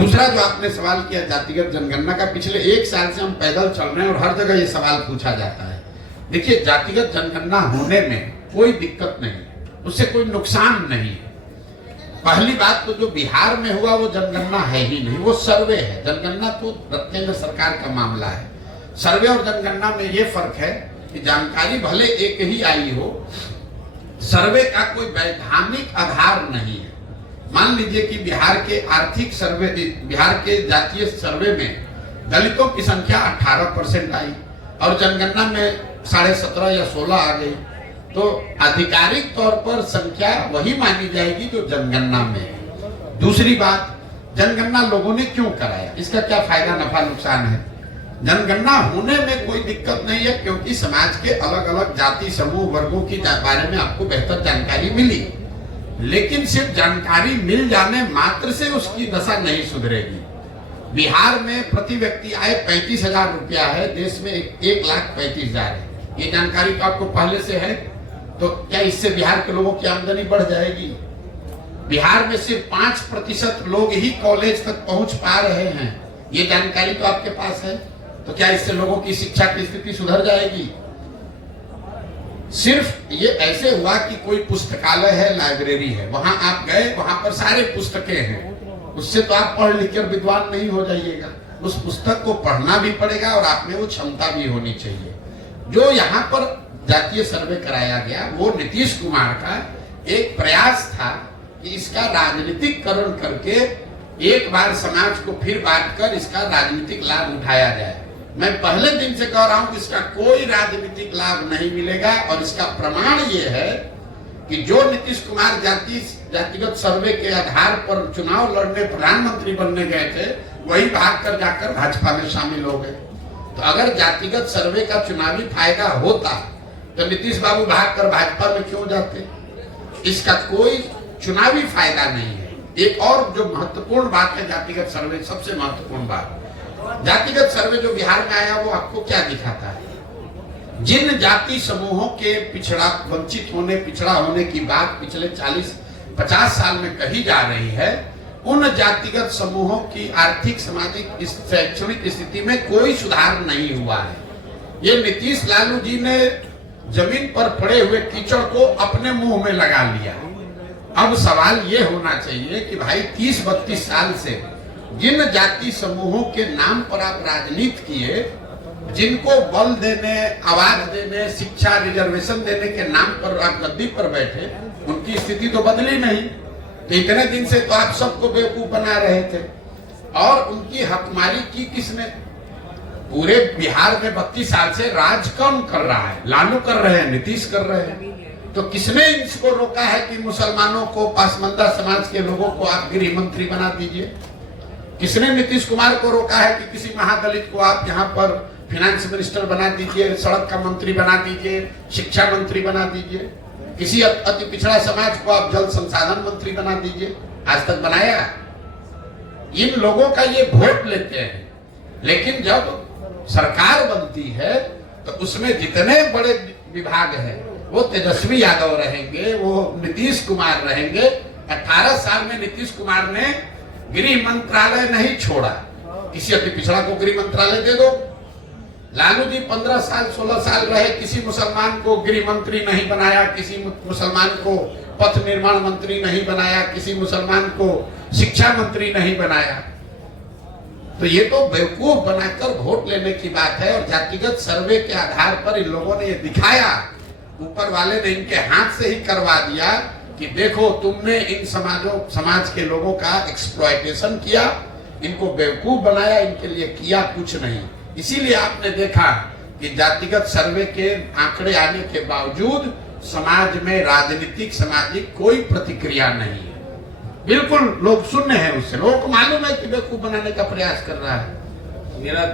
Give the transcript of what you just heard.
दूसरा जो आपने सवाल किया जातिगत जनगणना का, पिछले 1 साल से हम पैदल चल रहे हैं और हर जगह ये सवाल पूछा जाता है। देखिए, जातिगत जनगणना होने में कोई दिक्कत नहीं है, उससे कोई नुकसान नहीं है। पहली बात तो जो बिहार में हुआ वो जनगणना है ही नहीं, वो सर्वे है। जनगणना तो केंद्र सरकार का मामला है। सर्वे और जनगणना में ये फर्क है कि जानकारी भले एक ही आई हो, सर्वे का कोई वैधानिक आधार नहीं है। मान लीजिए कि बिहार के आर्थिक सर्वे, बिहार के जातीय सर्वे में दलितों की संख्या 18% आई और जनगणना में 17.5 या 16 आ गई, तो आधिकारिक तौर पर संख्या वही मानी जाएगी जो जनगणना में है। दूसरी बात, जनगणना लोगों ने क्यों कराया, इसका क्या फायदा नफा नुकसान है? जनगणना होने में कोई दिक्कत नहीं है, क्योंकि समाज के अलग अलग जाति समूह वर्गों की बारे में आपको बेहतर जानकारी मिली। लेकिन सिर्फ जानकारी मिल जाने मात्र से उसकी दशा नहीं सुधरेगी। बिहार में प्रति व्यक्ति आय 35,000 रुपया है, देश में 1,35,000 है। ये जानकारी तो आपको पहले से है, तो क्या इससे बिहार के लोगों की आमदनी बढ़ जाएगी? बिहार में सिर्फ 5% लोग ही कॉलेज तक पहुंच पा रहे हैं, ये जानकारी तो आपके पास है। तो क्या इससे लोगों की शिक्षा की स्थिति सुधर जाएगी? सिर्फ ये ऐसे हुआ कि कोई पुस्तकालय है, लाइब्रेरी है, वहां आप गए, वहां पर सारे पुस्तकें हैं, उससे तो आप पढ़ लिख कर विद्वान नहीं हो जाइएगा। उस पुस्तक को पढ़ना भी पड़ेगा और आप में वो क्षमता भी होनी चाहिए। जो यहाँ पर जातीय सर्वे कराया गया वो नीतीश कुमार का एक प्रयास था कि इसका राजनीतिकरण करके एक बार समाज को फिर बांटकर इसका राजनीतिक लाभ उठाया जाए। मैं पहले दिन से कह रहा हूं कि इसका कोई राजनीतिक लाभ नहीं मिलेगा, और इसका प्रमाण ये है कि जो नीतीश कुमार जातिगत सर्वे के आधार पर चुनाव लड़ने, प्रधानमंत्री बनने गए थे, वही भागकर जाकर भाजपा में शामिल हो गए। तो अगर जातिगत सर्वे का चुनावी फायदा होता तो नीतीश बाबू भागकर भाजपा में क्यों जाते? इसका कोई चुनावी फायदा नहीं है। एक और जो महत्वपूर्ण बात है जातिगत सर्वे, सबसे महत्वपूर्ण बात, जातिगत सर्वे जो बिहार में आया वो आपको क्या दिखाता है? जिन जाति समूहों के पिछड़ा, वंचित होने, पिछड़ा होने की बात पिछले 40-50 साल में कही जा रही है, उन जातिगत समूहों की आर्थिक, सामाजिक, शैक्षणिक स्थिति में कोई सुधार नहीं हुआ है। ये नीतीश लालू जी ने जमीन पर पड़े हुए कीचड़ को अपने मुंह में लगा लिया। अब सवाल ये होना चाहिए कि भाई 30-32 साल से जिन जाति समूहों के नाम पर आप राजनीति किए, जिनको बल देने, आवाज देने, शिक्षा, रिजर्वेशन देने के नाम पर आप गद्दी पर बैठे, उनकी स्थिति तो बदली नहीं। तो इतने दिन से तो आप सबको बेवकूफ बना रहे थे, और उनकी हकमारी की किसने? पूरे बिहार में 32 साल से राज कौन कर रहा है? लालू कर रहे हैं, नीतीश कर रहे हैं। तो किसने इसको रोका है कि मुसलमानों को, पासमंदा समाज के लोगों को आप गृह मंत्री बना दीजिए? किसने नीतीश कुमार को रोका है कि किसी महादलित को आप यहाँ पर फाइनेंस मिनिस्टर बना दीजिए, सड़क का मंत्री बना दीजिए, शिक्षा मंत्री बना दीजिए? किसी अति पिछड़ा समाज को आप जल संसाधन मंत्री बना दीजिए? आज तक बनाया? इन लोगों का ये वोट लेते हैं, लेकिन जब सरकार बनती है तो उसमें जितने बड़े विभाग हैं वो तेजस्वी यादव रहेंगे, वो नीतीश कुमार रहेंगे। 18 साल में नीतीश कुमार ने गृह मंत्रालय नहीं छोड़ा। किसी अति पिछड़ा को गृह मंत्रालय दे दो। लालू जी 15 साल 16 साल रहे, किसी मुसलमान को गृह मंत्री नहीं बनाया, किसी मुसलमान को पथ निर्माण मंत्री नहीं बनाया, किसी मुसलमान को शिक्षा मंत्री नहीं बनाया। तो ये तो बेवकूफ बनाकर वोट लेने की बात है। और जातिगत सर्वे के आधार पर इन लोगों ने ये दिखाया, ऊपर वाले ने इनके हाथ से ही करवा दिया कि देखो तुमने इन समाज के लोगों का एक्सप्लॉयटेशन किया, इनको बेवकूफ बनाया, इनके लिए किया कुछ नहीं। इसीलिए आपने देखा कि जातिगत सर्वे के आंकड़े आने के बावजूद समाज में राजनीतिक, सामाजिक कोई प्रतिक्रिया नहीं है। बिल्कुल लोग शून्य है उससे। लोगों को मालूम है कि बेवकूफ बनाने का प्रयास कर रहा है। मेरा